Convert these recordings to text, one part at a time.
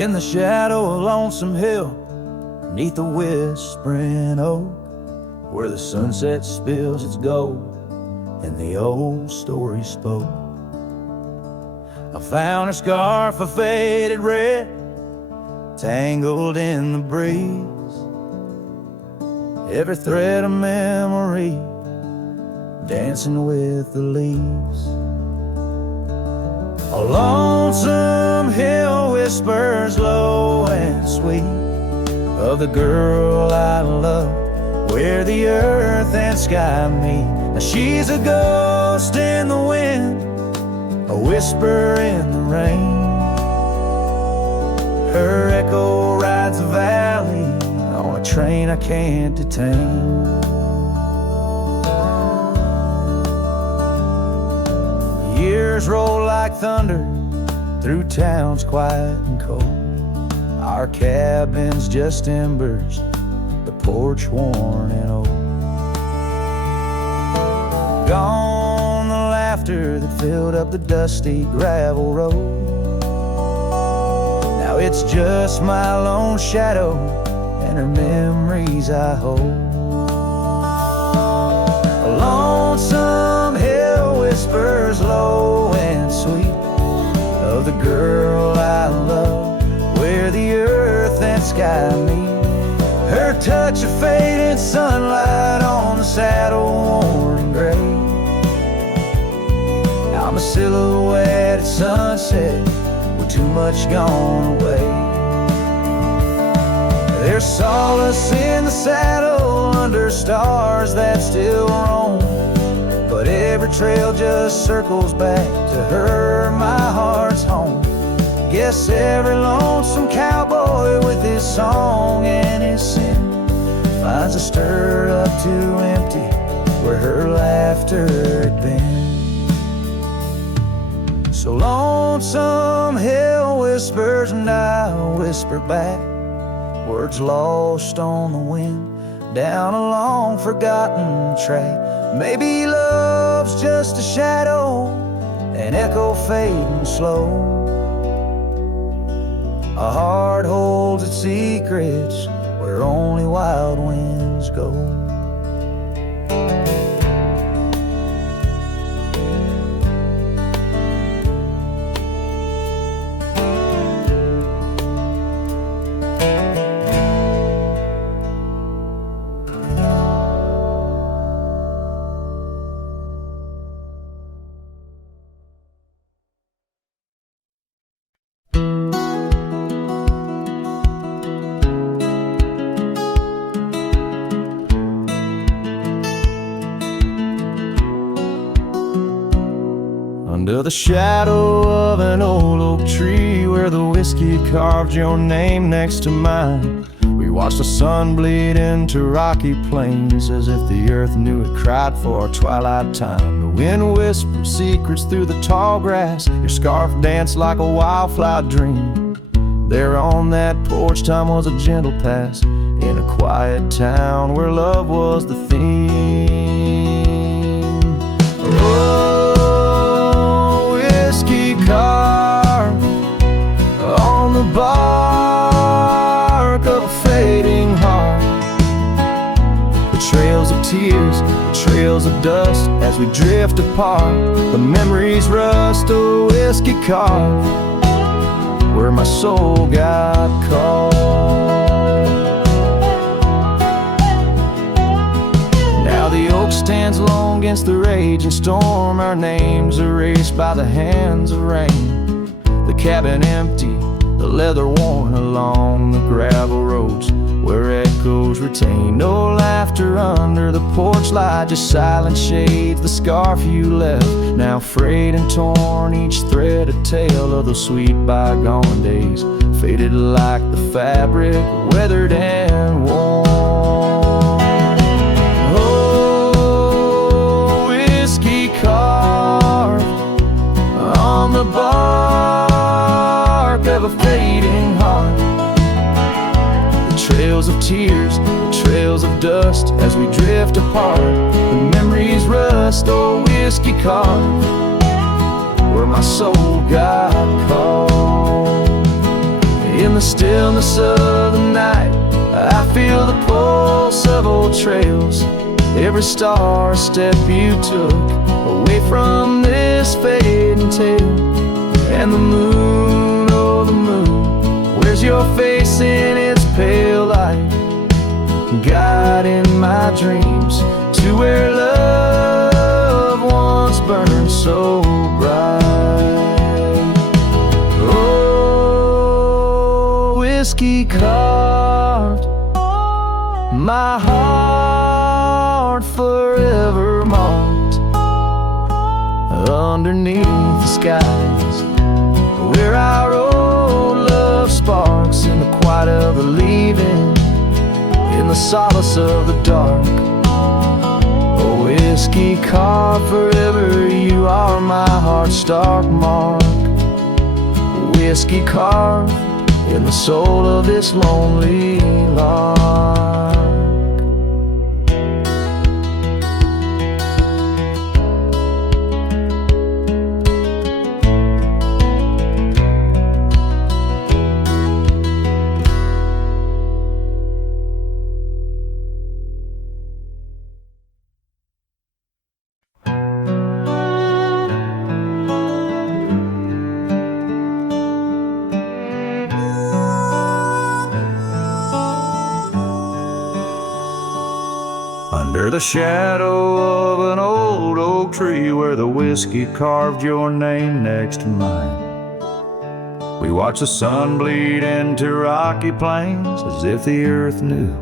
In the shadow of Lonesome Hill, neath the whispering oak, where the sunset spills its gold and the old story spoke, I found a scarf of faded red, tangled in the breeze, every thread of memory dancing with the leaves. A lonesome hill whispers low and sweet of the girl I love, where the earth and sky meet. Now she's a ghost in the wind, a whisper in the rain. Her echo rides the valley on a train I can't detain. Years roll like thunder through towns quiet and cold. Our cabin's just embers, the porch worn and old. Gone the laughter that filled up the dusty gravel road. Now it's just my lone shadow and her memories I hold. A lonesome hill whispers low and sweet of the girl I love, where the earth and sky meet. Her touch of faded sunlight on the saddle worn and gray. I'm a silhouette at sunset with too much gone away. There's solace in the saddle under stars that still roam, but every trail just circles back to her, my heart's home. Guess every lonesome cowboy with his song and his sin finds a stirred up too empty where her laughter had been. So lonesome hill whispers and I whisper back, words lost on the wind down a long forgotten track. Maybe love's just a shadow, an echo fading slow. A heart holds its secrets where only wild winds go. Under the shadow of an old oak tree, where the whiskey carved your name next to mine, we watched the sun bleed into rocky plains, as if the earth knew it cried for our twilight time. The wind whispered secrets through the tall grass, your scarf danced like a wildflower dream. There on that porch, time was a gentle past in a quiet town where love was the theme. Oh, whiskey carved on the bark of a fading heart. The trails of tears, the trails of dust, as we drift apart. The memories rust, a whiskey carved where my soul got caught. Now the oak stands alone against the raging storm, our names erased by the hands of rain. The cabin empty, the leather worn along the gravel roads where echoes retain. No laughter under the porch light, just silent shades, the scarf you left, now frayed and torn, each thread a tale of those sweet bygone days, faded like the fabric, weathered and worn. Oh, whiskey carved on the bark of a fading heart. The trails of tears, the trails of dust, as we drift apart. The memories rust, oh, whiskey carved where my soul got caught. In the stillness of the night, I feel the pulse of old trails. Every star step you took away from this fading tale. And the moon, oh the moon, where's your face in its pale light? Guiding my dreams to where love once burned so bright. Oh, whiskey carved my heart, forever marked underneath the skies, where our old love sparks in the quiet of the leaving, in the solace of the dark. Oh, whiskey carved forever, you are my heart's stark mark. Whiskey carved in the soul of this lonely lark. Under the shadow of an old oak tree, where the whiskey carved your name next to mine, we watched the sun bleed into rocky plains, as if the earth knew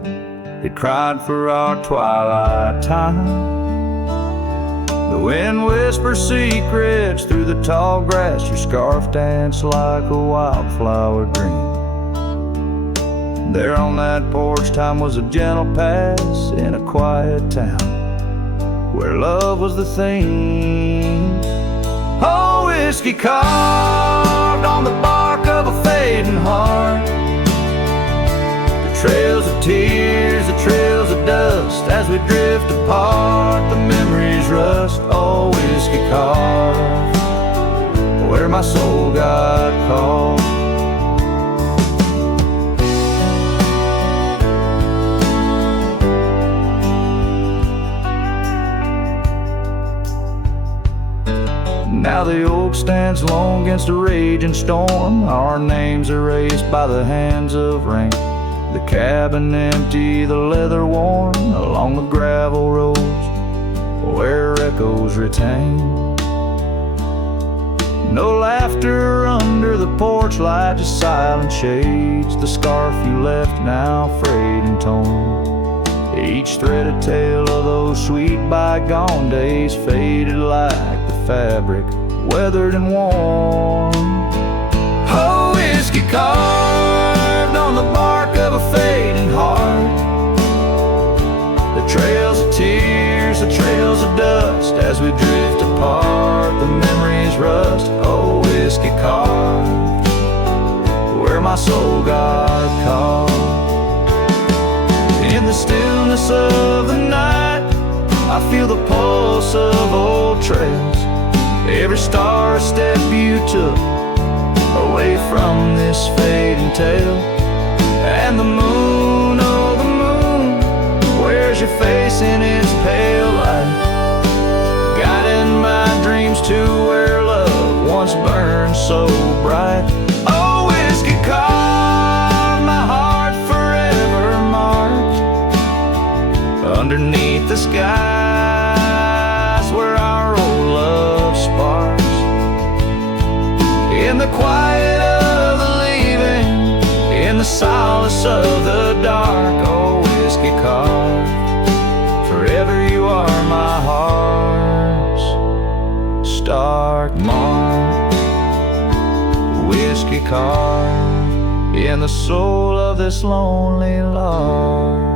it cried for our twilight time. The wind whispers secrets through the tall grass, your scarf danced like a wildflower dream. There on that porch, time was a gentle pass in a quiet town, where love was the theme. Oh, whiskey carved on the bark of a fading heart, the trails of tears, the trails of dust, as we drift apart, the memories rust. Oh, whiskey carved where my soul got caught. Now the oak stands lone against a raging storm, our names erased by the hands of rain. The cabin empty, the leather worn, along the gravel roads where echoes retain. No laughter under the porch light, just silent shades. The scarf you left now frayed and torn, each thread a tale of those sweet bygone days, faded like the fabric, weathered and worn. Oh, whiskey carved on the bark of a fading heart, the trails of tears, the trails of dust, as we drift apart, the memories rust. Oh, whiskey carved where my soul got caught. In the stillness of the night, I feel the pulse of old trails. Every star step you took away from this fading tale. And the moon, oh the moon, where's your face in its pale light? Guiding my dreams to where love once burned so bright. Oh, whiskey carved my heart, forever marked underneath the skies, where our old love sparks. In the quiet of the leaving, in the solace of the dark. Oh, whiskey carved, forever you are my heart's stark mark. Whiskey carved in the soul of this lonely lark.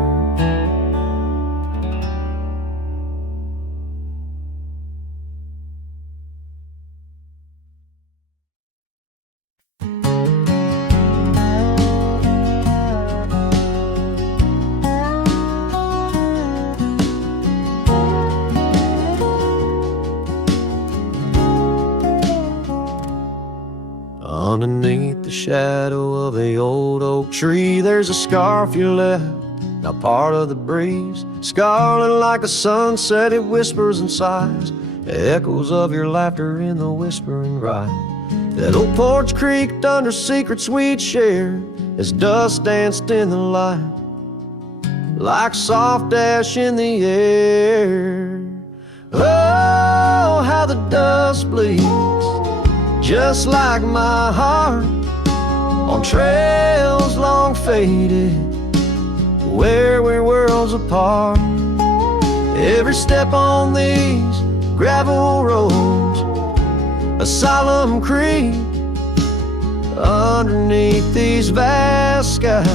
Underneath the shadow of the old tree, there's a scarf you left, now part of the breeze. Scarlet like a sunset, it whispers and sighs, echoes of your laughter in the whispering ride. That old porch creaked under secrets we'd shared as dust danced in the light, like soft ash in the air. Oh, how the dust bleeds, just like my heart, on trails long faded, where we're worlds apart. Every step on these gravel roads, a solemn creep underneath these vast skies,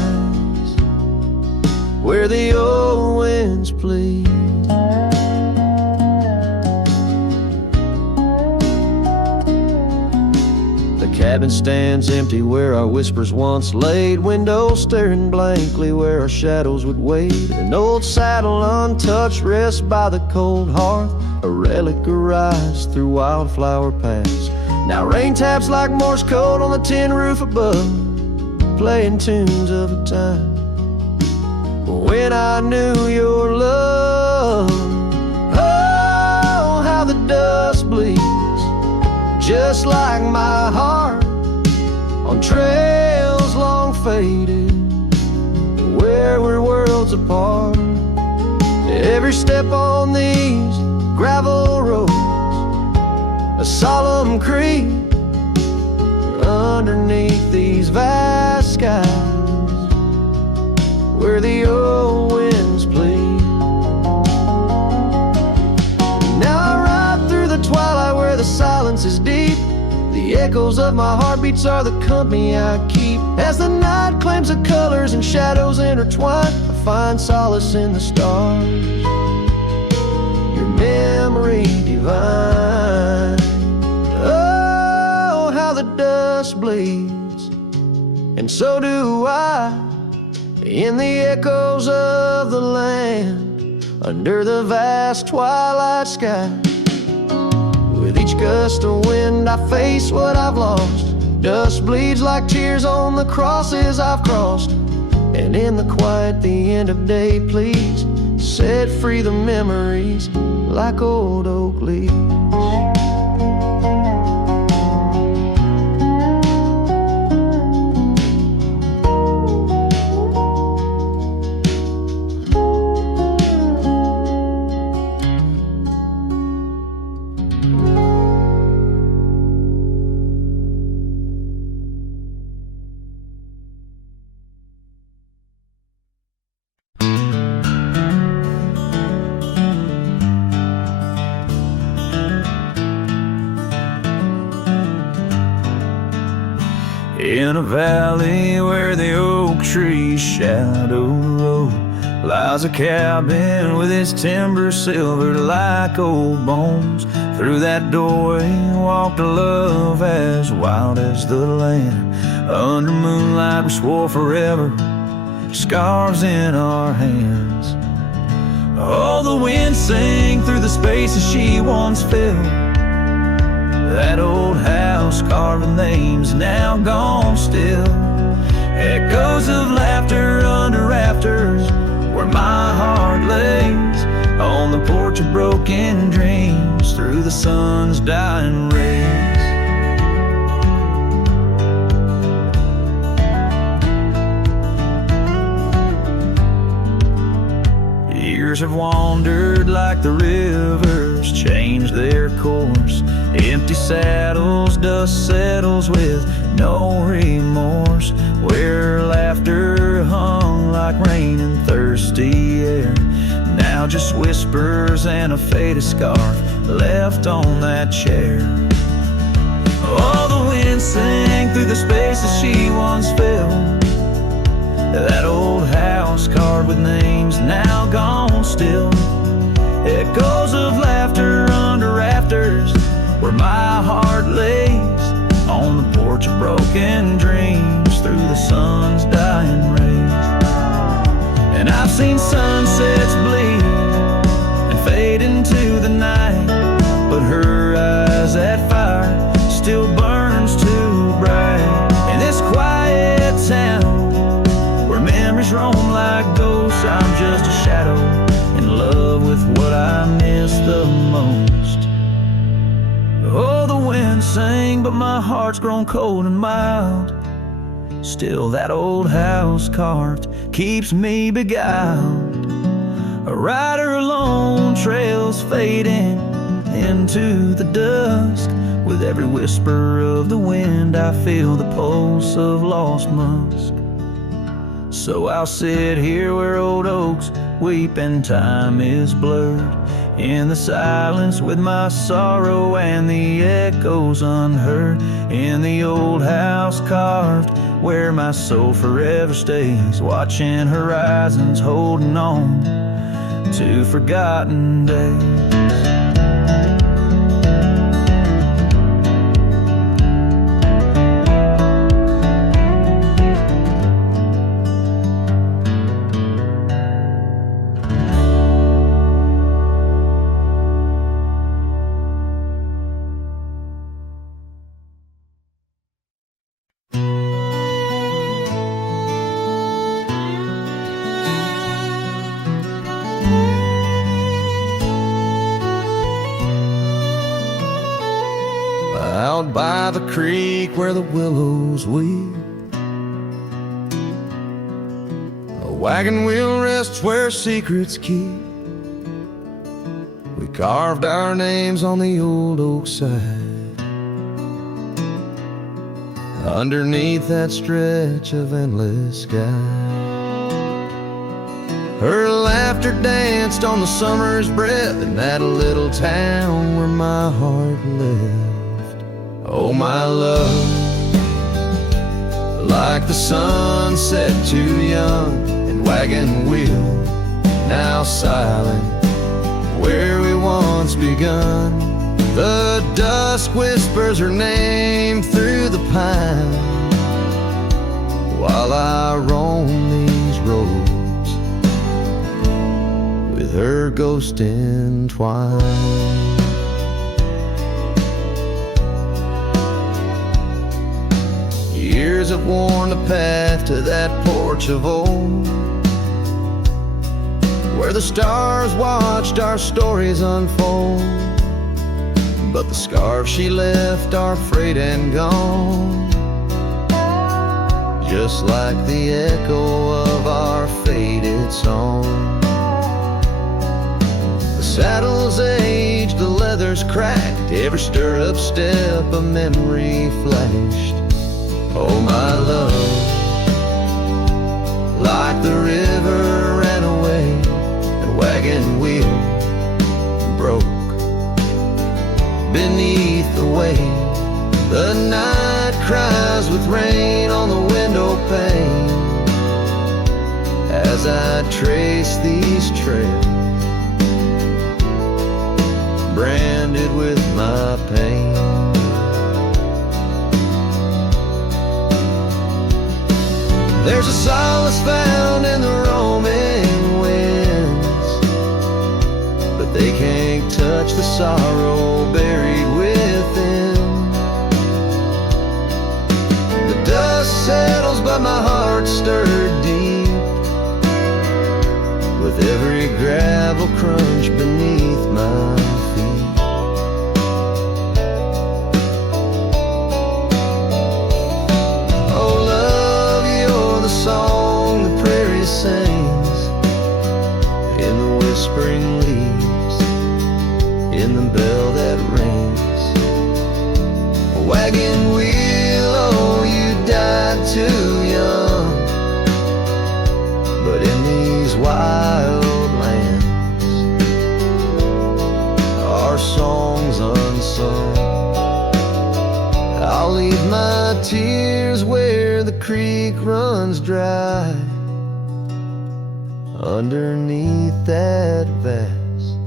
where the old winds plead. The cabin stands empty where our whispers once laid, windows staring blankly where our shadows would wade. An old saddle untouched rests by the cold hearth, a relic arise through wildflower paths. Now rain taps like Morse code on the tin roof above, playing tunes of a time when I knew your love. Oh, how the dust bleeds, just like my heart, on trails long faded, where we're worlds apart. Every step on these gravel roads, a solemn creep underneath these vast skies, where the old winds plead. Now I ride through the twilight where the silence is deep. The echoes of my heartbeats are the company I keep. As the night claims the colors and shadows intertwine, I find solace in the stars, your memory divine. Oh, how the dust bleeds, and so do I, in the echoes of the land, under the vast twilight sky. With each gust of wind I face what I've lost. Dust bleeds like tears on the crosses I've crossed. And in the quiet, the end of day, please set free the memories like old oak leaves. In a valley where the oak trees shadow the road, lies a cabin with its timber silvered like old bones. Through that doorway walked a love as wild as the land. Under moonlight we swore forever, scarves in our hands. Oh, the wind sang through the spaces she once filled. That old house carved with names now gone still. Echoes of laughter under rafters, where my heart lays, on the porch of broken dreams through the sun's dying rays. Years have wandered like the rivers, changed their course. Empty saddles, dust settles with no remorse. Where laughter hung like rain in thirsty air, now just whispers and a faded scarf left on that chair. Oh, the wind sang through the spaces she once filled. That old house carved with names now gone still. Echoes of laughter under rafters, where my heart lays, on the porch of broken dreams through the sun's dying rays. And I've seen sunsets bleed and fade into the night, but her eyes, that fire still burns too bright. In this quiet town my heart's grown cold and mild. Still that old house carved keeps me beguiled. A rider alone, trails fading into the dusk. With every whisper of the wind I feel the pulse of lost musk. So I'll sit here where old oaks weep and time is blurred, in the silence with my sorrow and the echoes unheard. In the old house carved where my soul forever stays, watching horizons, holding on to forgotten days. Out by the creek where the willows weep, a wagon wheel rests where secrets keep. We carved our names on the old oak side, underneath that stretch of endless sky. Her laughter danced on the summer's breath in that little town where my heart lived. Oh, my love, like the sunset too young and wagon wheel now silent where we once begun. The dusk whispers her name through the pine while I roam these roads with her ghost entwined. Years have worn the path to that porch of old, where the stars watched our stories unfold. But the scars she left are frayed and gone, just like the echo of our faded song. The saddle's aged, the leather's cracked, every stirrup step a memory flashed. Oh, my love, like the river ran away, the wagon wheel broke beneath the weight. The night cries with rain on the window pane as I trace these trails, branded with my pain. There's a solace found in the roaming winds, but they can't touch the sorrow buried within. The dust settles but my heart stirred deep with every gravel crunch beneath my feet. Oh, love, you're the song the prairie sings in the whispering leaves, in the bell that rings. A wagon wheel, oh, you died too young, but in these wild lands our songs unsung. I'll leave my tears where the creek runs dry, underneath that vast,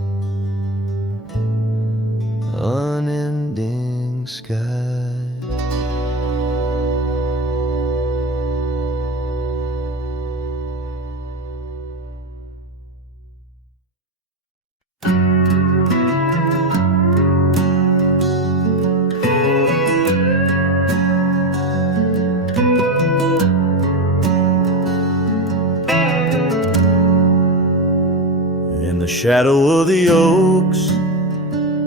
unending sky. Shadow of the oaks,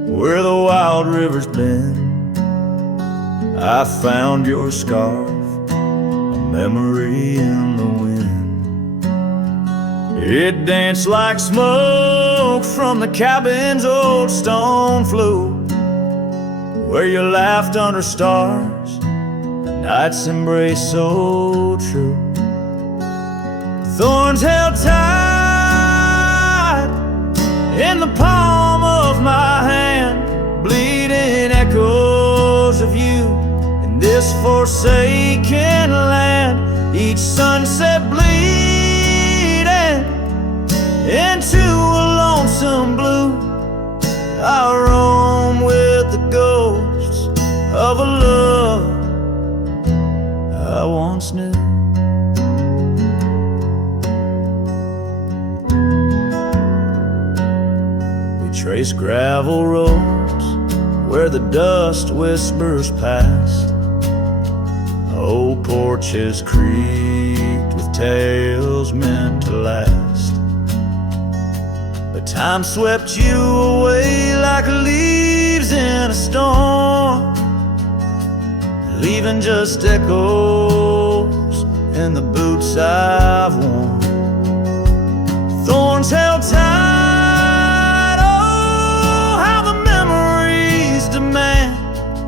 where the wild river's been, I found your scarf, a memory in the wind. It danced like smoke from the cabin's old stone flue, where you laughed under stars, a night's embrace so true. Thorns held tight in the palm of my hand, bleeding echoes of you in this forsaken land. Each sunset bleeding into a lonesome blue. I roam with the ghosts of a love I once knew. We trace gravel roads where the dust whispers past. Old porches creaked with tales meant to last. But time swept you away like leaves in a storm, leaving just echoes in the boots I've worn. Thorns held tight, oh, how the memories demand,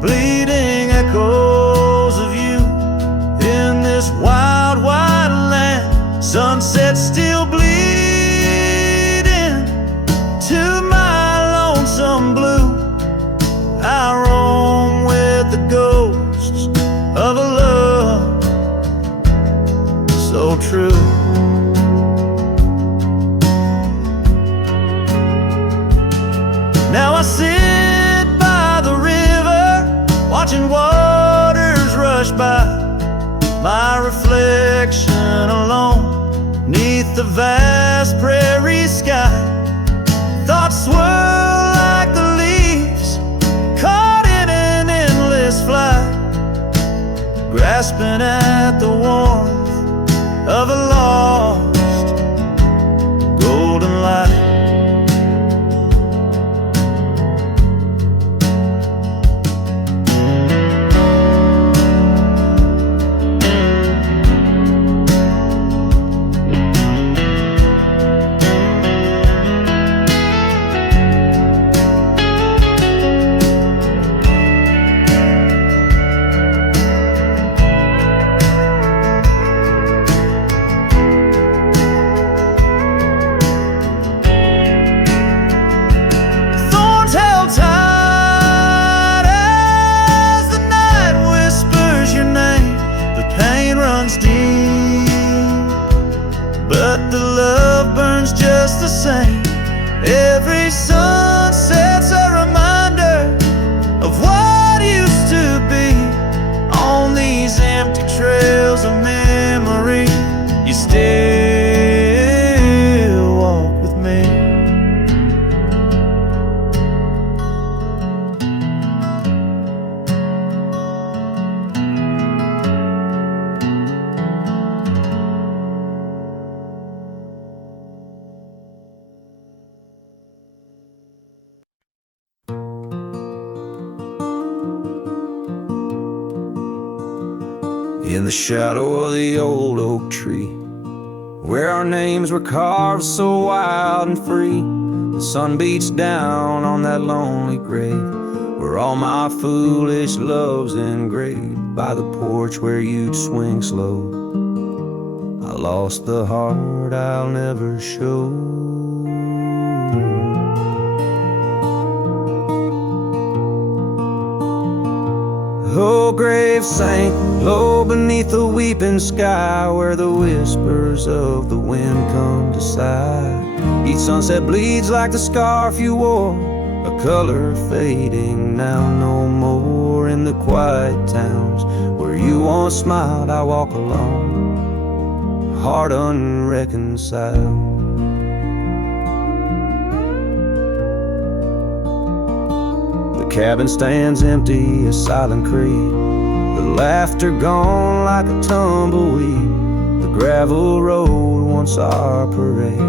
bleeding echoes of you in this wild, wide land. Sunset still bleeding to my lonesome blue. I roam with the ghosts of a love so true. Now I sit by the river, watching waters rush by, my reflection alone 'neath the vast prairie sky. Thoughts swirl like the leaves caught in an endless flight, grasping at the warmth of a lost golden light. Just the same, every sunset's a reminder of what used to be. On these empty trails of memory, you still walk with me. In the shadow of the old oak tree, where our names were carved so wild and free, the sun beats down on that lonely grave, where all my foolish love's engraved. By the porch where you'd swing slow, I lost the heart I'll never show. Oh, grave sank low beneath the weeping sky, where the whispers of the wind come to sigh. Each sunset bleeds like the scarf you wore, a color fading now no more. In the quiet towns where you once smiled, I walk alone, heart unreconciled. The cabin stands empty, a silent creed, the laughter gone like a tumbleweed. The gravel road, once our parade,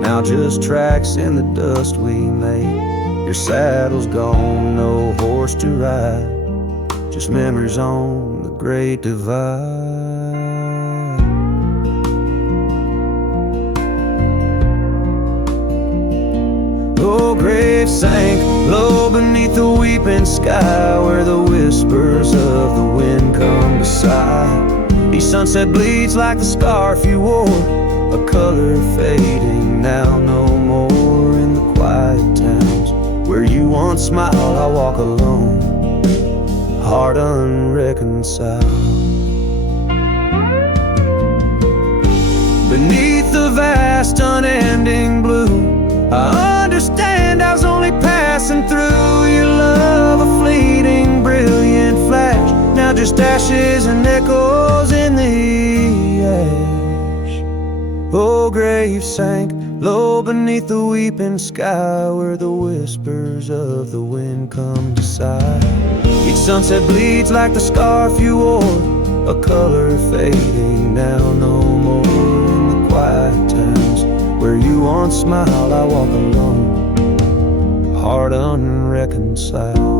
now just tracks in the dust we made. Your saddle's gone, no horse to ride, just memories on the Great Divide. Oh, grave sank low beneath the weeping sky, where the whispers of the wind come to sigh. Each sunset bleeds like the scarf you wore, a color fading now no more. In the quiet towns where you once smiled, I walk alone, heart unreconciled. Beneath the vast unending blue, I understand I was only passing through. Your love a fleeting brilliant flash, now just ashes and echoes in the ash. Oh, grave sank low beneath the weeping sky, where the whispers of the wind come to sigh. Each sunset bleeds like the scarf you wore, a color fading now no more. In the quiet towns where you once smiled, I walk alone, heart unreconciled.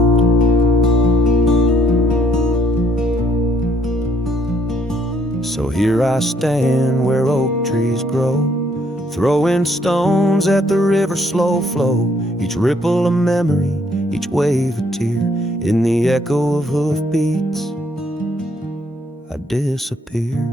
So here I stand where oak trees grow, throwing stones at the river's slow flow. Each ripple a memory, each wave a tear. In the echo of hoofbeats, I disappear.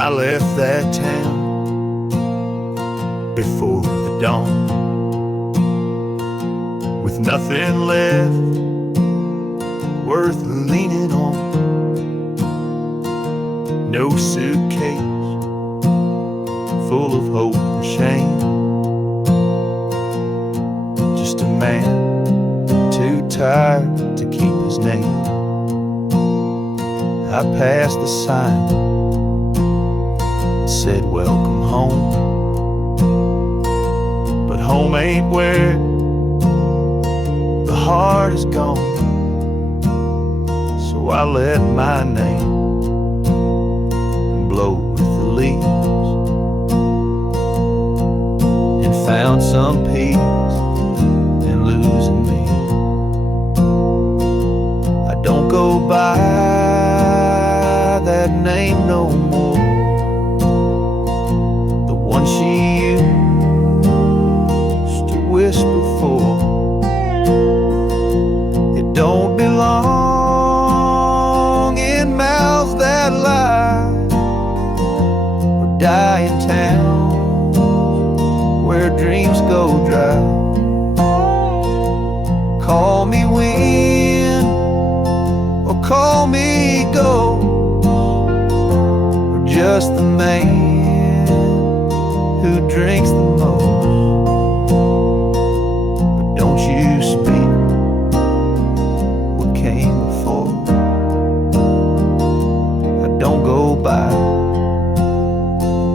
I left that town before the dawn, with nothing left worth leaning on. No suitcase full of hope and shame, just a man too tired to keep his name. I passed the sign, said welcome home, but home ain't where the heart is gone. So I let my name blow with the leaves, and found some peace in losing me. I don't go by that name no more, she used to whisper for. It don't belong in mouths that lie, or die in towns where dreams go dry. Call me wind, or call me ghost, or just the man who drinks the most. But don't you speak what came before. I don't go by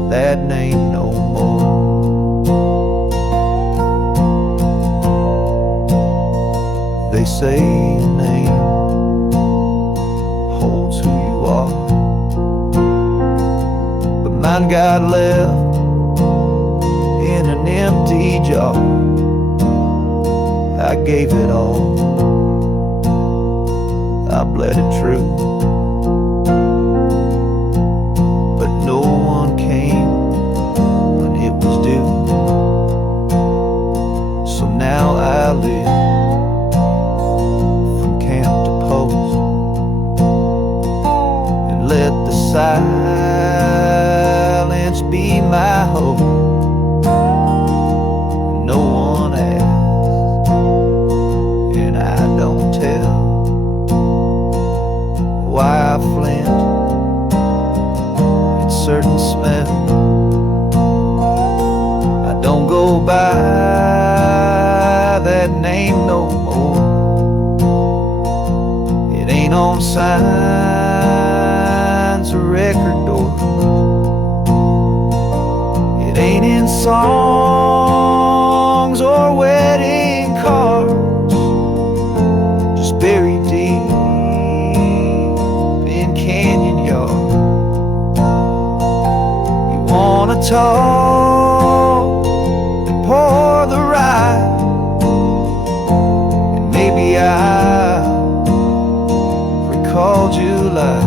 that name no more. They say your name holds who you are, but mine got left in an empty jar. I gave it all, I bled it true, but no one came when it was due. So now I live from camp to post, and let the silence be my hope. Why flint and certain smell, I don't go by that name no more. It ain't on signs or record doors, in songs or wedding cards, just buried deep in canyon yards. You wanna talk and pour the ride, and maybe I recall July,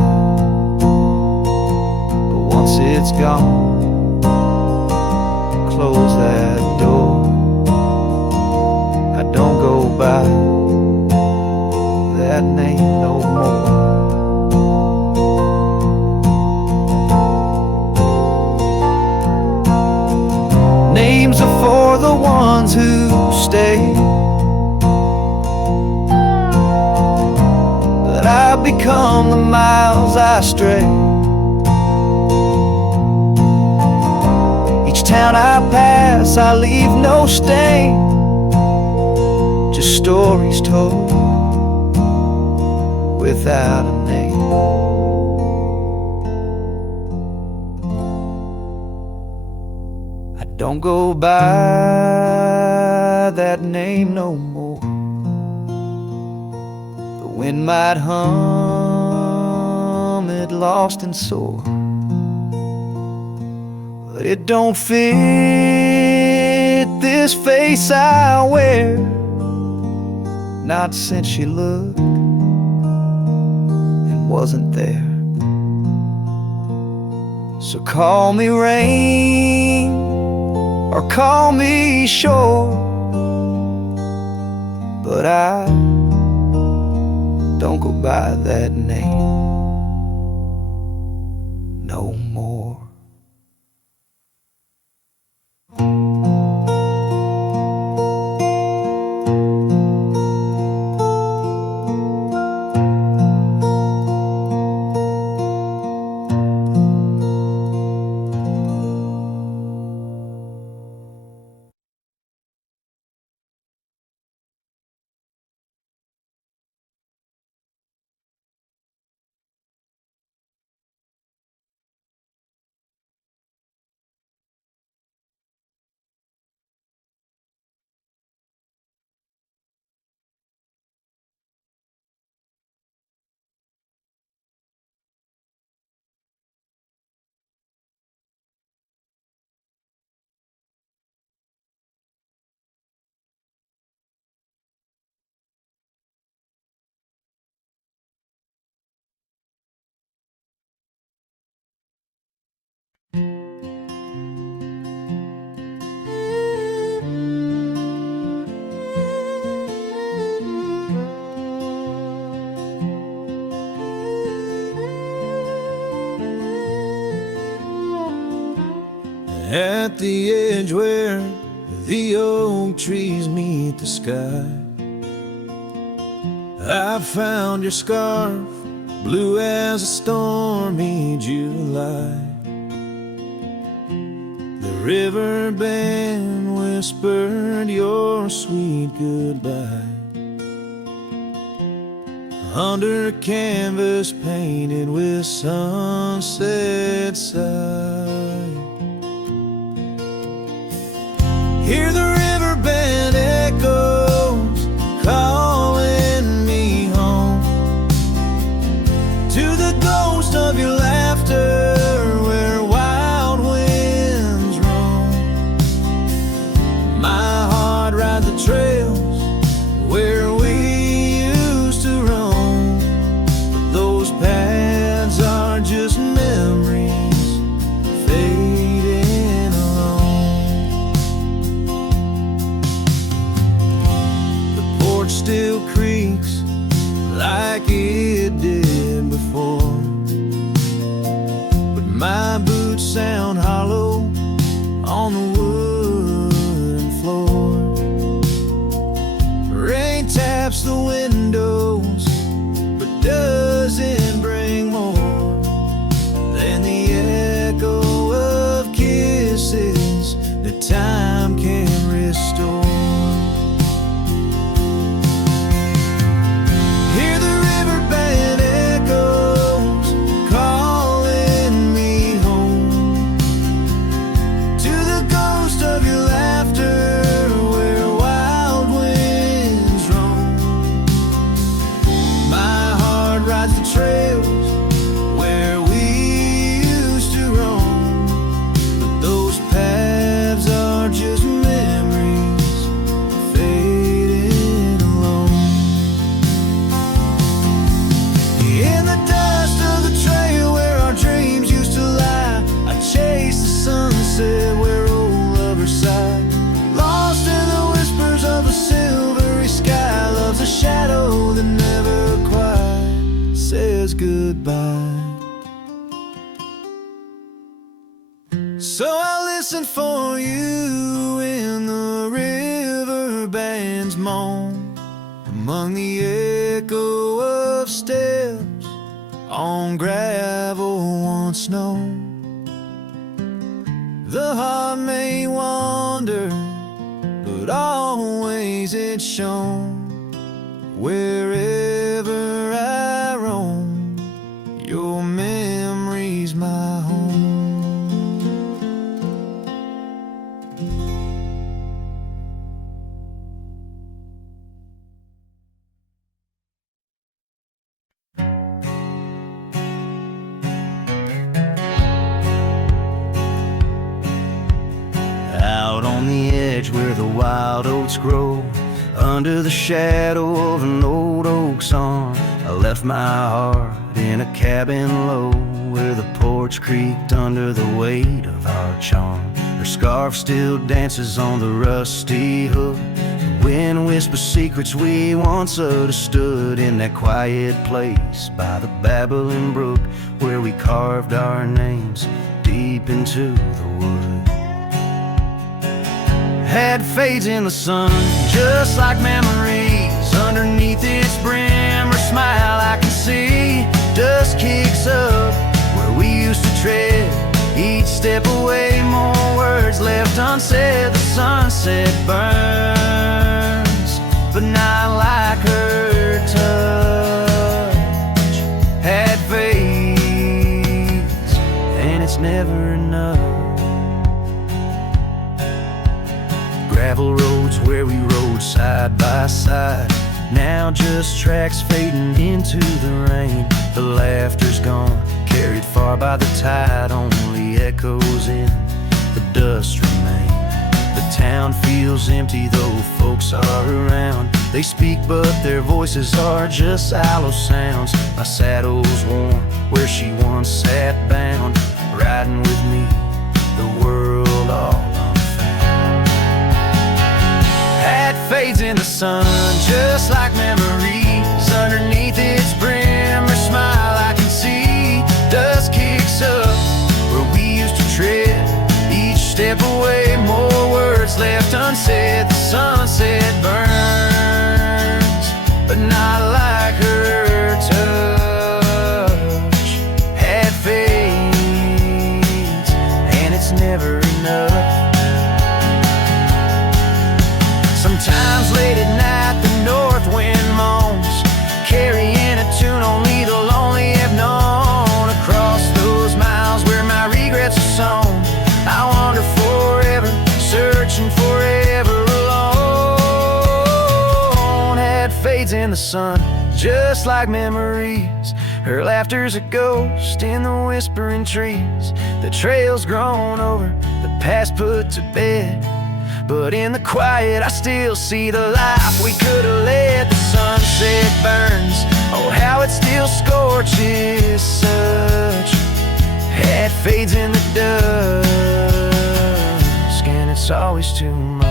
but once it's gone, close that door. I don't go by that name no more. Names are for the ones who stay, but I've become the miles I stray. Town I pass, I leave no stain, just stories told without a name. I don't go by that name no more. The wind might hum it lost and sore, but it don't fit this face I wear, not since she looked and wasn't there. So call me rain or call me shore, but I don't go by that name no more. At the edge where the oak trees meet the sky, I found your scarf, blue as a stormy July. The river band whispered your sweet goodbye under a canvas painted with sunset side. Hear the riverbed echoes calling me home to the ghost of your laughter where wild winds roam. My heart rides the trails where we used to roam, but those paths are just memories fading alone. Still creaks like it did before, but my boots sound hollow on the wooden floor. Rain taps the windows, but doesn't bring more than the echo of kisses that time can restore. shadow that never quite says goodbye. So I listen for you in the riverbands moan, among the echo of steps on gravel once known. The heart may wander, but always it's shown. Wherever I roam, your memory's my home. Out on the edge where the wild oats grow, under the shadow of an old oak's arm, I left my heart in a cabin low, where the porch creaked under the weight of our charm. Her scarf still dances on the rusty hook. The wind whispers secrets we once understood, in that quiet place by the babbling brook, where we carved our names deep into the wood. Had fades in the sun, just like memories. Underneath its brim, her smile I can see. Dust kicks up where we used to tread. Each step away, more words left unsaid. The sunset burns, but not like her touch. Had fades, and it's never enough. Gravel roads where we rode side by side, now just tracks fading into the rain. The laughter's gone, carried far by the tide, only echoes in the dust remain. The town feels empty though folks are around. They speak but their voices are just hollow sounds. My saddle's warm where she once sat bound, riding with me the world all fades in the sun, just like memories. Underneath its brim, her smile I can see. Dust kicks up where we used to tread. Each step away, more words left unsaid. The sunset burns, but not like her touch. Had fades, and it's never enough. Sometimes late at night the north wind moans, carrying a tune only the lonely have known. Across those miles where my regrets are sown, I wander forever, searching forever alone. Had fades in the sun, just like memories. Her laughter's a ghost in the whispering trees. The trail's grown over, the past put to bed, but in the quiet I still see the life we could have led. The sunset burns, oh how it still scorches such. Had fades in the dusk, and it's always too much.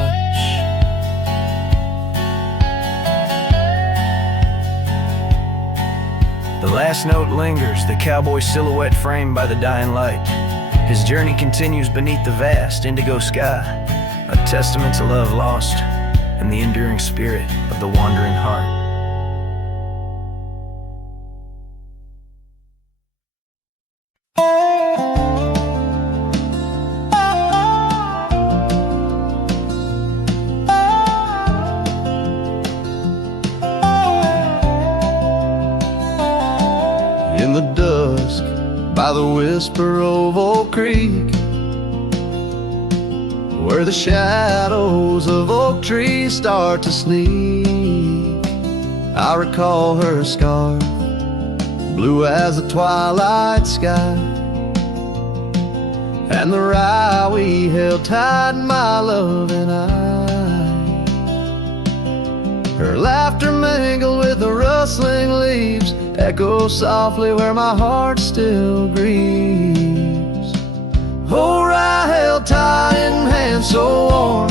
The last note lingers, the cowboy silhouette framed by the dying light. His journey continues beneath the vast indigo sky, a testament to love lost and the enduring spirit of the wandering heart. In the dusk, by the whisper of Oak Creek, where the shadows of oak trees start to sneak, I recall her scarf, blue as the twilight sky, and the rye we held tight, my love and I. Her laughter mingled with the rustling leaves, echoes softly where my heart still grieves. Oh, rye held tight in hands so warm,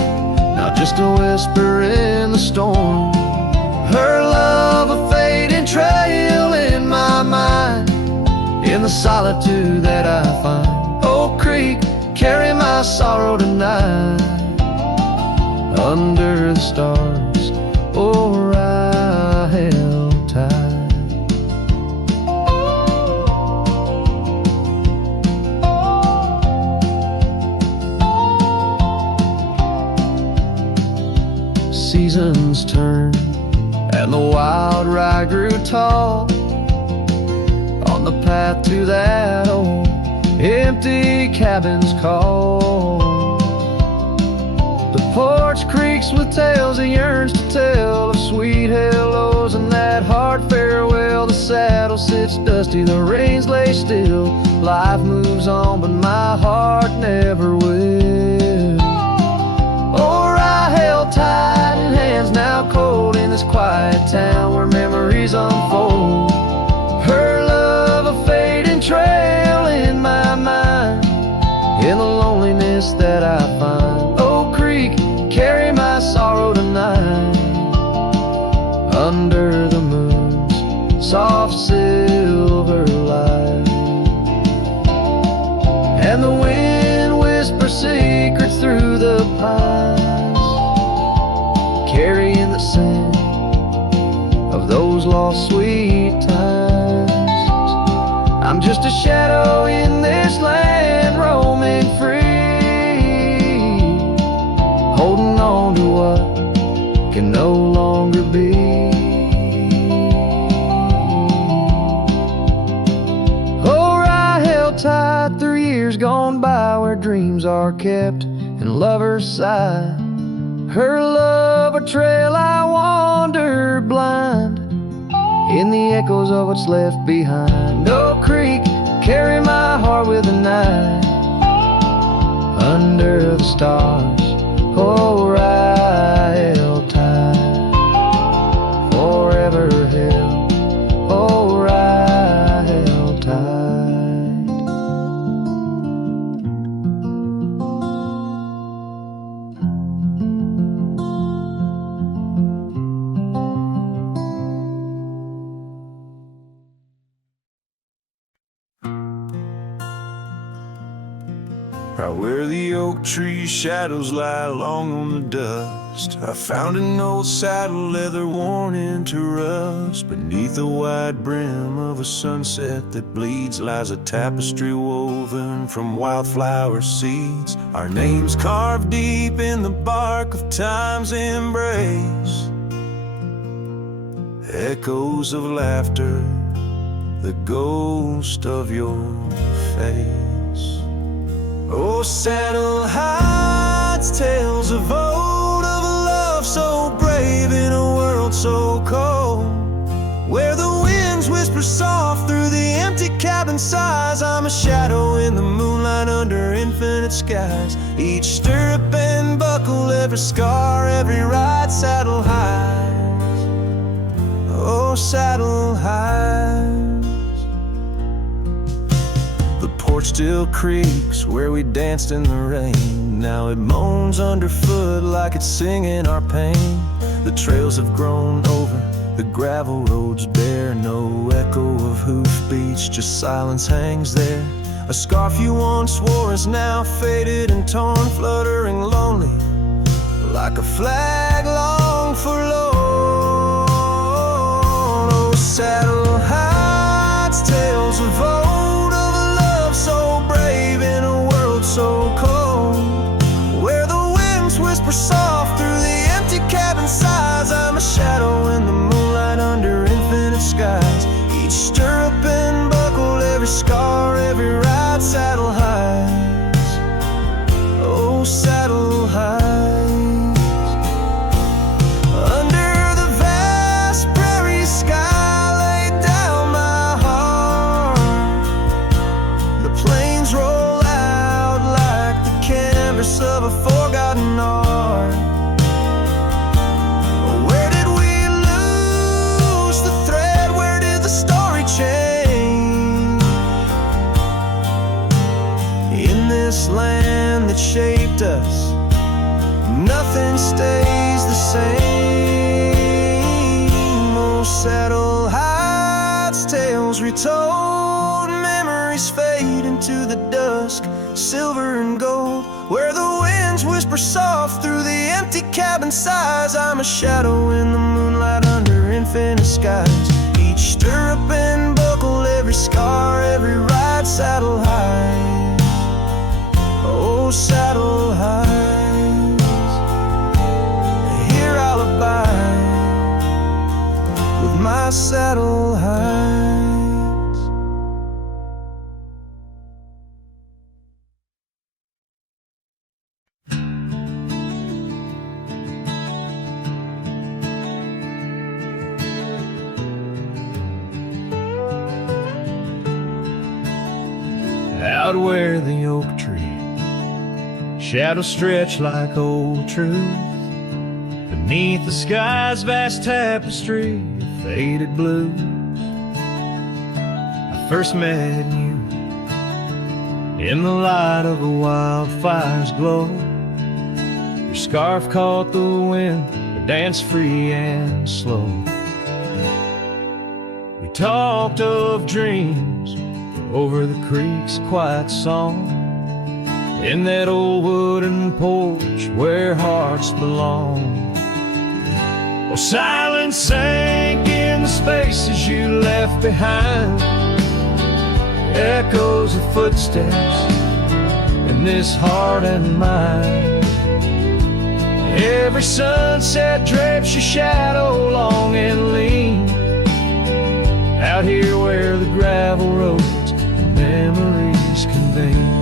not just a whisper in the storm. Her love a fading trail in my mind, in the solitude that I find. Oak Creek, carry my sorrow tonight, under the stars, or I held tight. Seasons turned and the wild rye grew tall on the path to that old empty cabin's call. The porch creaks with tales it yearns to tell, of sweet hellos and that hard farewell. The saddle sits dusty, the reins lay still. Life moves on, but my heart never will. Or I held tight in hands now cold, in this quiet town where memories unfold. Her love a fading trail in my mind, in the loneliness that I find. Oak Creek, carry my sorrow tonight, under the moon's soft silver light. And the wind whispers secrets through the pines, carrying the scent of those lost sweet times. I'm just a shadow in this land, roaming free, holding on to what can no longer be. Or I held tight through years gone by, where dreams are kept and lovers sigh. Her love a trail I wandered blind, in the echoes of what's left behind. Oak Creek, carry my heart with the night, under the stars, or I held tight, forever held, or I held tight. Right where the oak tree shadows lie long on the dust, I found an old saddle, leather worn into rust. Beneath the wide brim of a sunset that bleeds lies a tapestry woven from wildflower seeds. Our names carved deep in the bark of time's embrace, echoes of laughter, the ghost of your face. Oh, saddle hides tales of old, of a love so brave in a world so cold, where the winds whisper soft through the empty cabin sighs. I'm a shadow in the moonlight under infinite skies. Each stirrup and buckle, every scar, every ride, saddle hides. Oh, saddle hides. The porch still creaks where we danced in the rain. Now it moans underfoot like it's singing our pain. The trails have grown over, the gravel roads bare. No echo of hoofbeats, just silence hangs there. A scarf you once wore is now faded and torn, fluttering lonely like a flag long forlorn. Oh, saddle hides tales of old, of a love so brave in a world so cold, where the winds whisper soft through the empty cabin sighs. I'm a shadow in the moonlight under infinite skies. Each stirrup and buckle, every scar, every ride, saddle hides. Oh, saddle hides. Under the vast prairie sky, laid down my heart. The plains roll out like the canvas of a forgotten art. Where did we lose the thread? Where did the story change? In this land that shaped us, nothing stays the same. saddle heights, tales retold, memories fade into the dusk, silver and gold, where the winds whisper soft through the empty cabin sighs. I'm a shadow in the moonlight under infinite skies. Each stirrup and buckle, every scar, every ride, saddle high, oh saddle high. Here I'll abide with my saddle hides. Out where the oak tree shadows stretch like old truth, beneath the sky's vast tapestry of faded blue, I first met you in the light of a wildfire's glow. Your scarf caught the wind, but danced free and slow. We talked of dreams over the creek's quiet song, in that old wooden porch where hearts belong. Oh, silence sank in the spaces you left behind, echoes of footsteps in this heart and mind. Every sunset drapes your shadow long and lean, out here where the gravel roads memories convene.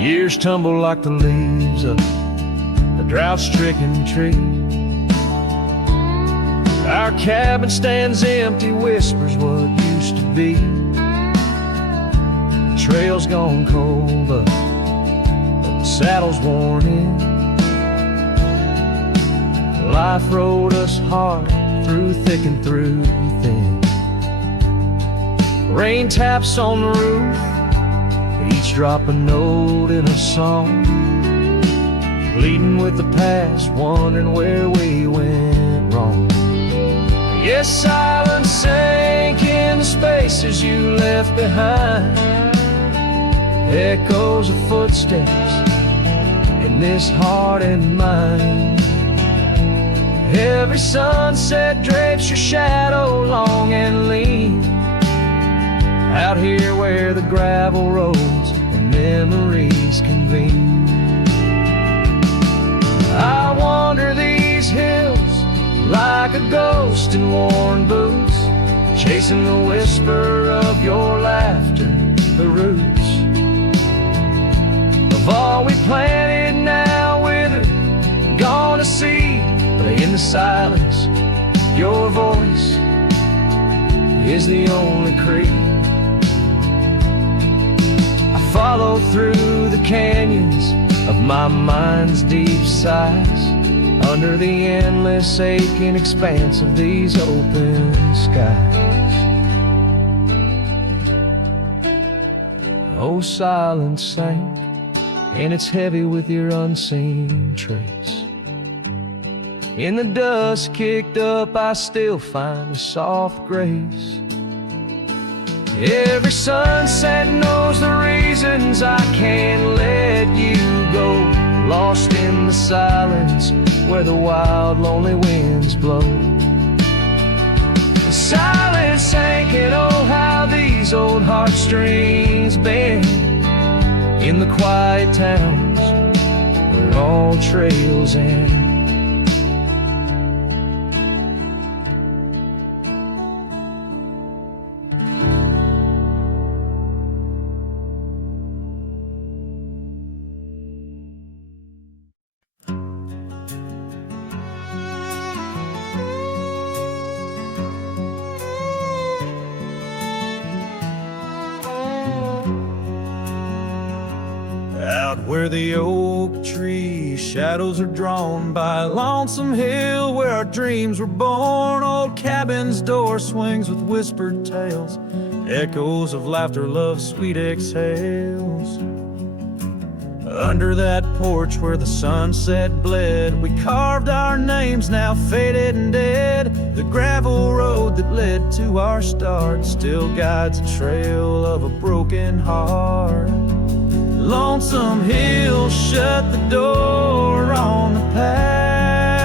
Years tumble like the leaves of a drought-stricken tree. Our cabin stands empty, whispers what used to be. The trail's gone cold, but the saddle's worn in. Life rode us hard through thick and through thin. Rain taps on the roof, each drop a note in a song, pleading with the past, wondering where we went wrong. Yes, silence sank in the spaces you left behind, echoes of footsteps in this heart and mind. Every sunset drapes your shadow long and lean, out here where the gravel roads and memories convene. I wander these hills like a ghost in worn boots, chasing the whisper of your laughter, the roots of all we planted now withered, gone to seed. But in the silence, your voice is the only creed. I follow through the canyons of my mind's deep sighs, under the endless aching expanse of these open skies. Oh, silence sank, and it's heavy with your unseen trace. In the dust kicked up, I still find a soft grace. Every sunset knows the reasons I can't let you go, lost in the silence where the wild, lonely winds blow. The silence sank, and oh, how these old heartstrings bend in the quiet towns where all trails end. Out where the oak tree shadows are drawn by Lonesome Hill, where our dreams were born, old cabin's door swings with whispered tales, echoes of laughter, love's sweet exhales. Under that porch where the sunset bled, we carved our names, now faded and dead. The gravel road that led to our start still guides a trail of a broken heart. Lonesome hills shut the door on the past.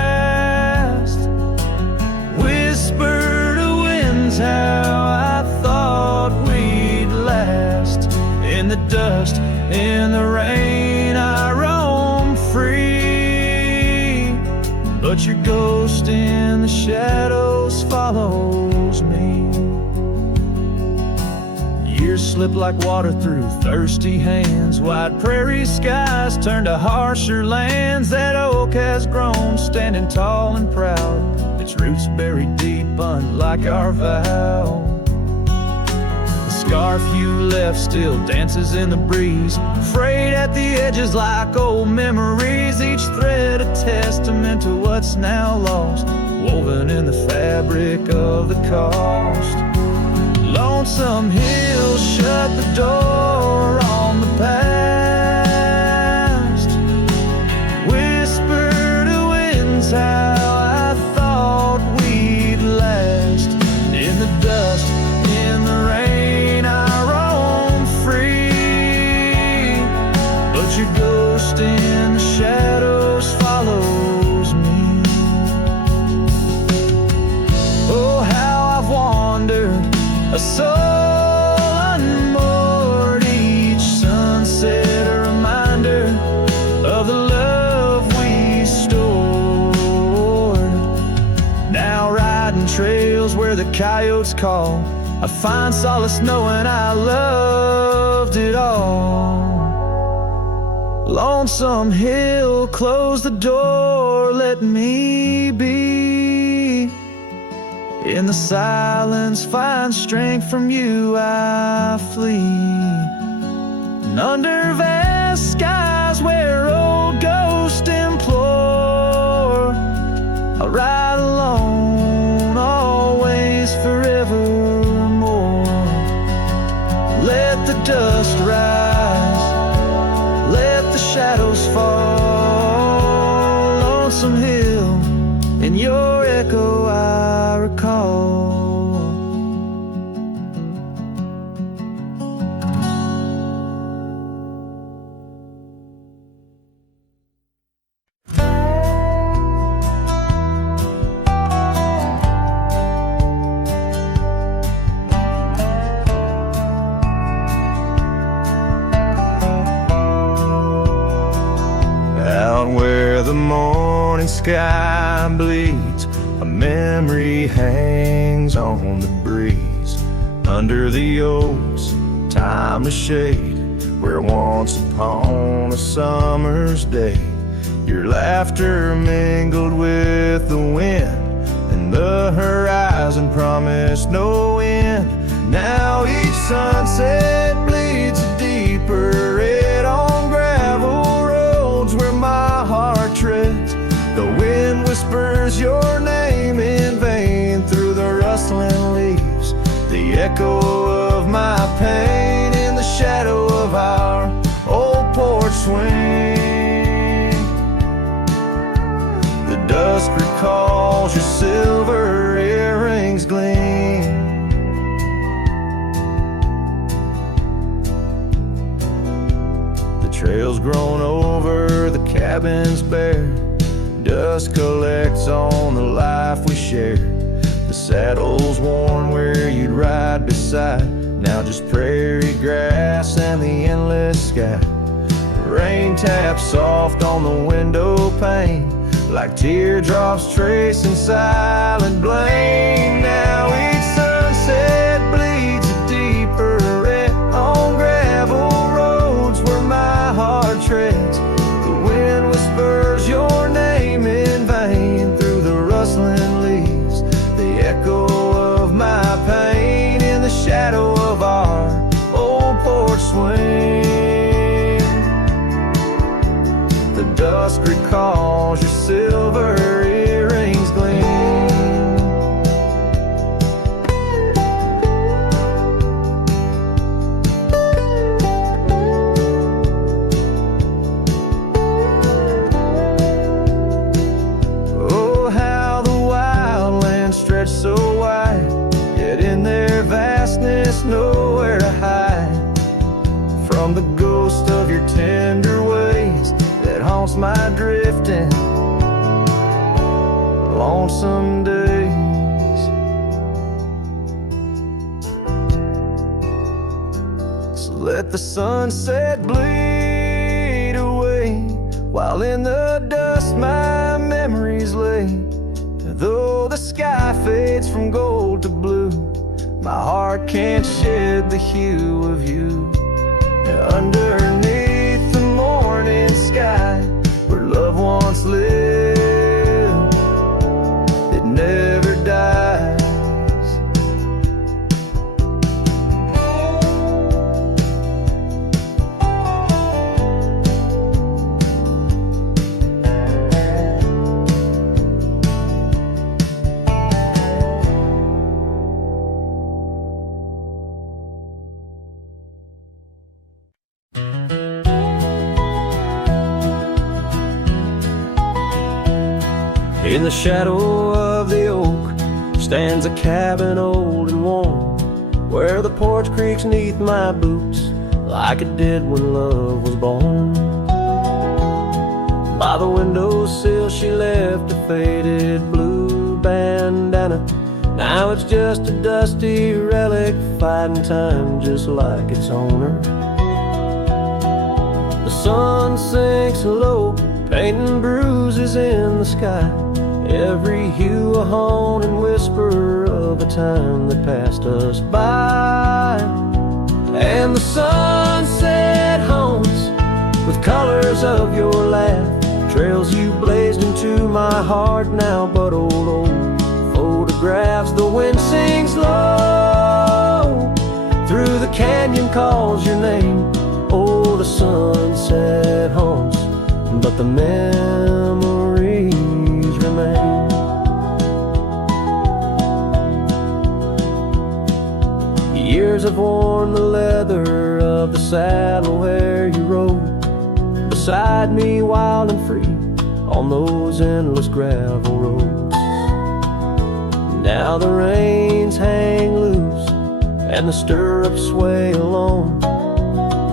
Whisper to winds how I thought we'd last. In the dust, in the rain, I roam free, but your ghost in the shadows follows me. Years slip like water through thirsty hands. Wide prairie skies turn to harsher lands. That oak has grown, standing tall and proud, its roots buried deep, unlike our vow. Scarf you left still dances in the breeze, frayed at the edges like old memories. Each thread a testament to what's now lost, woven in the fabric of the cost. Lonesome hills shut the door on the past. Whisper to winds how I thought we'd last. In the dust, in the rain, I roam free, but your ghost in the shadows follows me. Oh, how I've wandered, a soul unmoored, each sunset a reminder of the love we stored. Now riding trails where the coyotes call, I find solace knowing I loved it all. Lonesome hill, close the door, let me be. In the silence, find strength from you, I flee. And under vast skies where old ghosts implore, I'll ride alone, always, forevermore. Let the dust rise, let the shadows fall. Lonesome hill, in your echo I recall. Out where the morning sky bleeds, a memory hangs on the breeze. Under the oaks, time to shade, where once upon a summer's day, your laughter mingled with the wind, and the horizon promised no end. Now each sunset bleeds a deeper red on gravel roads where my heart treads. The wind whispers your name in vain through the rustling leaves, the echo of my pain in the shadow of our old porch swing. The dusk recalls your silver earrings gleam. The trail's grown over, the cabin's bare, dust collects on the life we share. The saddle's worn where you'd ride beside, now just prairie grass and the endless sky. Rain taps soft on the window pane, like teardrops tracing silent blame. Now each sunset bleeds a deeper red on gravel roads where my heart treads. The wind whispers your name in vain through the rustling leaves, the echo of my pain in the shadow of our old porch swing. The dusk recalls your silver earrings gleam. tender ways that haunts my drifting, lonesome days. So let the sunset bleed away, while in the dust my memories lay. Though the sky fades from gold to blue, my heart can't shed the hue of you. Underneath the morning sky, where love once lived, it never dies. In the shadow of the oak stands a cabin old and warm, where the porch creaks neath my boots like it did when love was born. By the windowsill she left a faded blue bandana. Now it's just a dusty relic fighting time just like its owner. The sun sinks low, painting bruises in the sky, every hue a haunting whisper of a time that passed us by. And the sunset haunts with colors of your laugh, trails you blazed into my heart now but old photographs. The wind sings low, through the canyon calls your name. Oh, the sunset haunts, but the memories remain. Years have worn the leather of the saddle where you rode beside me, wild and free, on those endless gravel roads. Now the reins hang loose and the stirrups sway alone.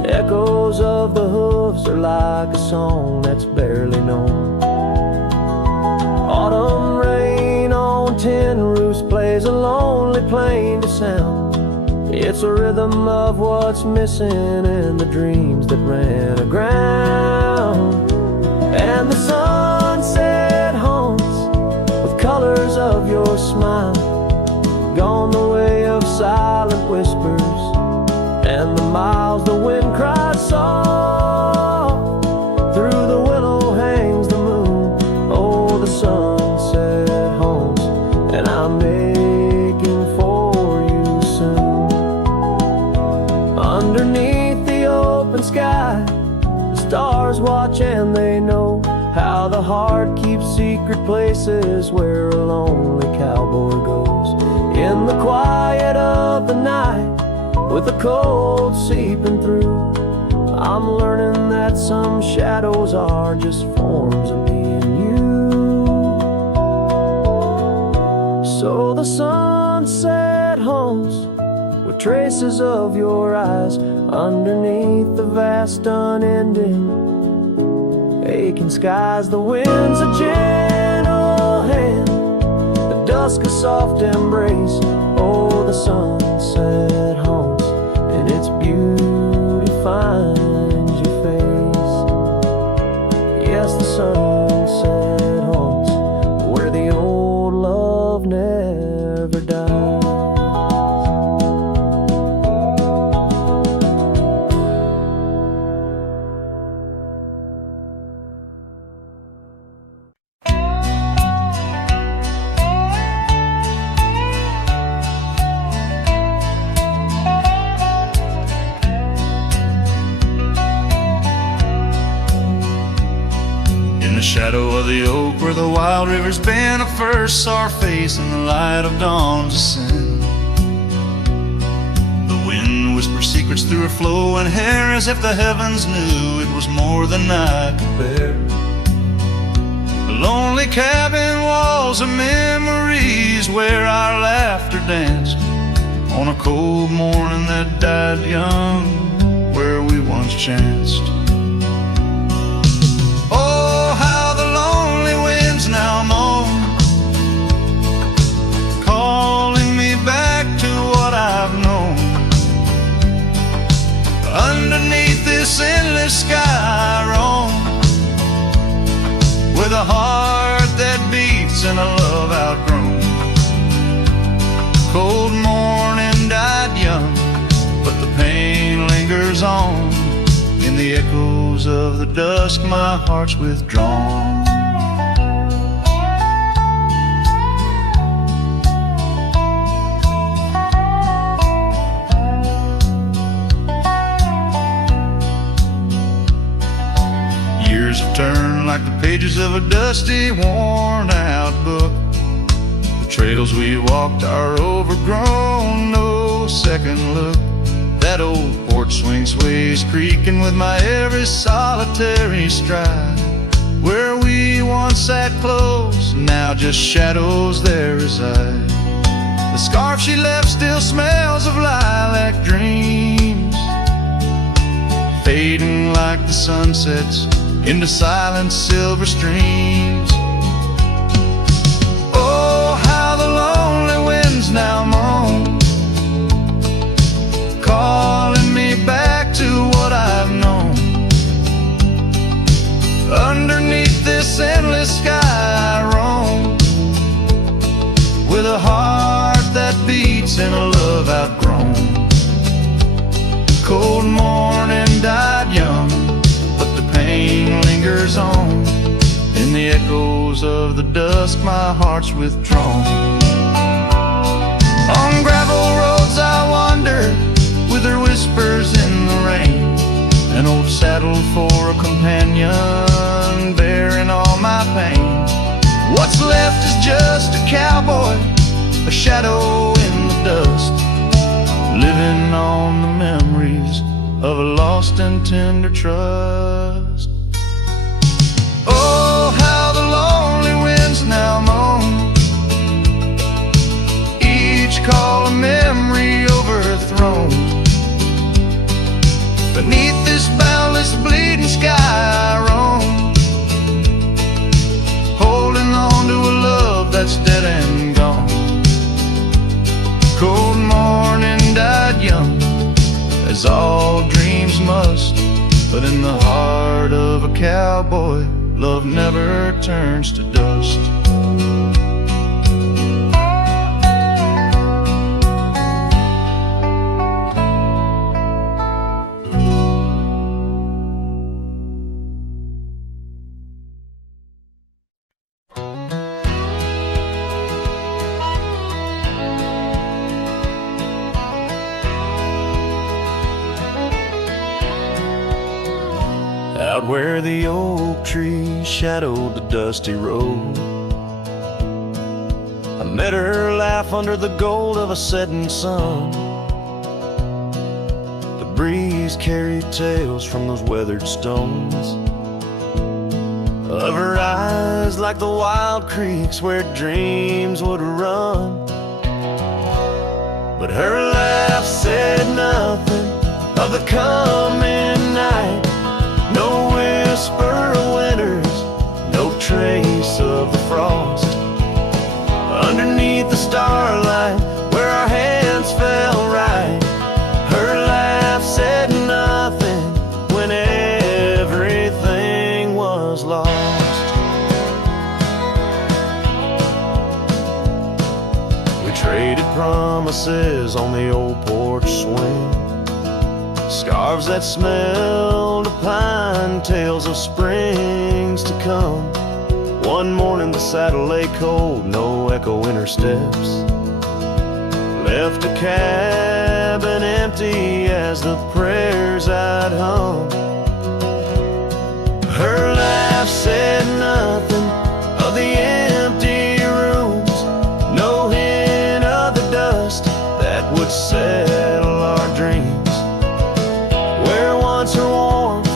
Echoes of the hooves are like a song that's barely known. Autumn rain on tin roofs plays a lonely plaintive sound. It's a rhythm of what's missing in the dreams that ran aground. And the sunset haunts with colors of your smile, gone the way of silent whispers and the miles the wind cries soft. Through the willow hangs the moon. Oh, the sunset haunts, and I'm aching for you soon. Underneath the open sky, the stars watch and they know how the heart keeps secret places where a lonely cowboy goes. In the quiet of the night, with the cold seeping through, I'm learning that some shadows are just forms of me and you. So the sunset haunts with traces of your eyes underneath the vast unending aching skies. The wind's a gentle hand, the dusk a soft embrace. Oh, the sunset haunts, and its beauty finds your face. Yes, the sunset haunts where the old love never dies. Shadow of the oak where the wild rivers bend, I first saw her face in the light of dawn's ascent. The wind whispered secrets through her flowing hair, as if the heavens knew it was more than I could bear. The lonely cabin walls of memories where our laughter danced on a cold morning that died young, where we once chanced. the echoes of the dusk my heart's withdrawn. Years have turned like the pages of a dusty, worn-out book. The trails we walked are overgrown, no second look. That old porch swing sways creaking with my every solitary stride. Where we once sat close, now just shadows there reside. The scarf she left still smells of lilac dreams, fading like the sunsets into silent silver streams. Oh, how the lonely winds now moan, calling me back to what I've known. Underneath this endless sky I roam, with a heart that beats and a love outgrown. Cold morning died young, but the pain lingers on. In the echoes of the dusk my heart's withdrawn. On gravel roads I wander, with her whispers in the rain. An old saddle for a companion, bearing all my pain. What's left is just a cowboy, a shadow in the dust, living on the memories of a lost and tender trust. Oh, how the lonely winds now moan, each call a memory overthrown. Beneath this boundless bleeding sky I roam, holding on to a love that's dead and gone. Cold morning died young, as all dreams must, but in the heart of a cowboy, love never turns to dust. Out where the oak tree shadowed the dusty road, I met her laugh under the gold of a setting sun. The breeze carried tales from those weathered stones, of her eyes like the wild creeks where dreams would run. But her laugh said nothing of the coming night. No whisper of winters, no trace of the frost. Underneath the starlight, where our hands fell right, her laugh said nothing when everything was lost. We traded promises on the old porch swing, scarves that smelled of pine, tales of springs to come. One morning the saddle lay cold, no echo in her steps, left a cabin empty as the prayers I'd hung. Her laugh said nothing of the empty rooms, no hint of the dust that would settle our dreams. Her warmth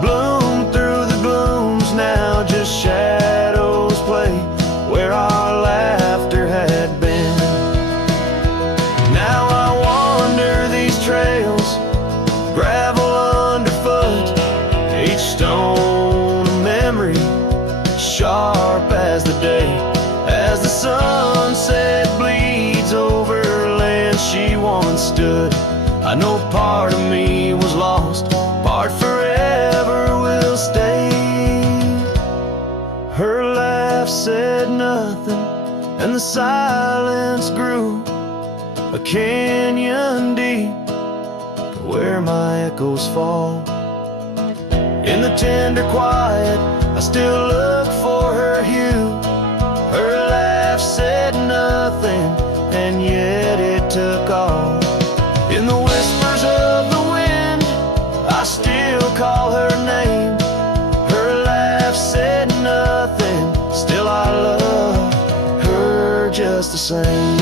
bloomed through the glooms, now just shadows play where our laughter had been. Now I wander these trails, gravel underfoot, each stone a memory, sharp as the day, as the sunset bleeds over land she once stood. I know part of me was lost, part forever will stay. Her laugh said nothing, and the silence grew a canyon deep, where my echoes fall tender quiet, I still look for her hue. Her laugh said nothing, and yet it took all. In the whispers of the wind, I still call her name. Her laugh said nothing, still I love her just the same.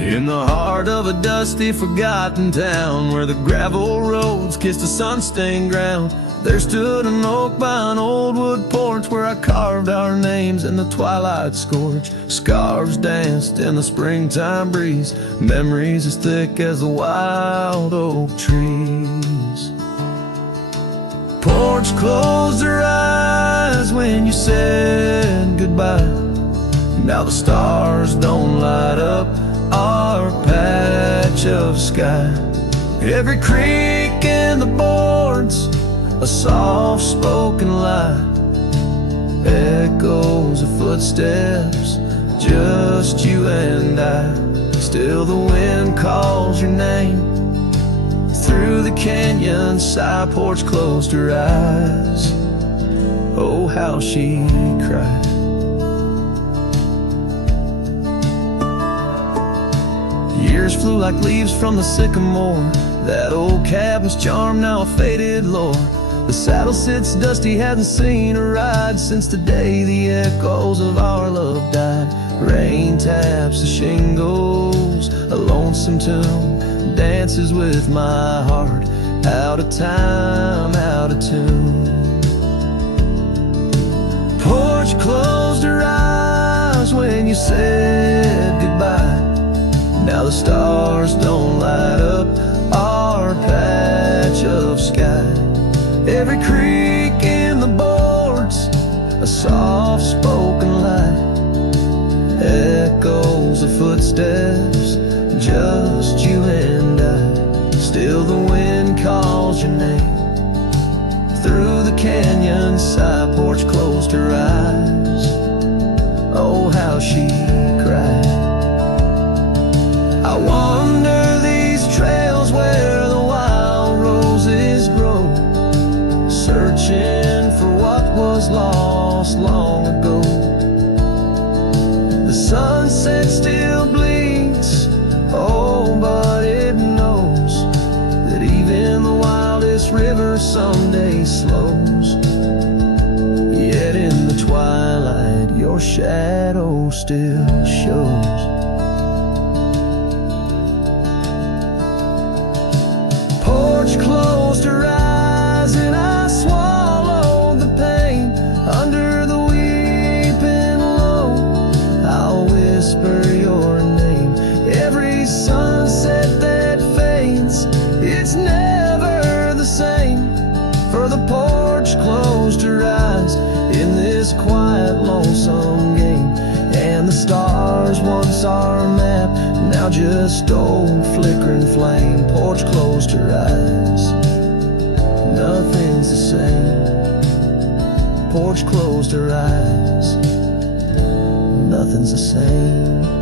In the heart of a dusty, forgotten town, where the gravel roads kissed the sun-stained ground, there stood an oak by an old wood porch, where I carved our names in the twilight scorch. Scarves danced in the springtime breeze, memories as thick as the wild oak trees. Porch closed her eyes when you said goodbye. Now the stars don't light up our patch of sky. Every creak in the boards, a soft-spoken lie, echoes of footsteps, just you and I. Still the wind calls your name through the canyon side. Porch closed her eyes, oh how she cried. Years flew like leaves from the sycamore. That old cabin's charm, now a faded lore. The saddle sits dusty, hasn't seen a ride since the day the echoes of our love died. Rain taps the shingles, a lonesome tune dances with my heart, out of time, out of tune. Porch closed her eyes when you said goodbye. Now the stars don't light up our patch of sky. Every creak in the boards, a soft-spoken lie, echoes of footsteps, just you and I. Still the wind calls your name through the canyon side. Porch closed her eyes, oh how she cried. I wander these trails where the wild roses grow, searching for what was lost long ago. The sunset still bleeds, oh but it knows that even the wildest river someday slows. Yet in the twilight your shadow still shows. Closed her eyes and I swallowed the pain under the weeping low. I'll whisper your name. Every sunset that fades, it's never the same. For the porch closed her eyes in this quiet, lonesome game. And the stars, once our map, now just old flickering flame. Porch closed her eyes, nothing's the same. Porch closed her eyes, nothing's the same.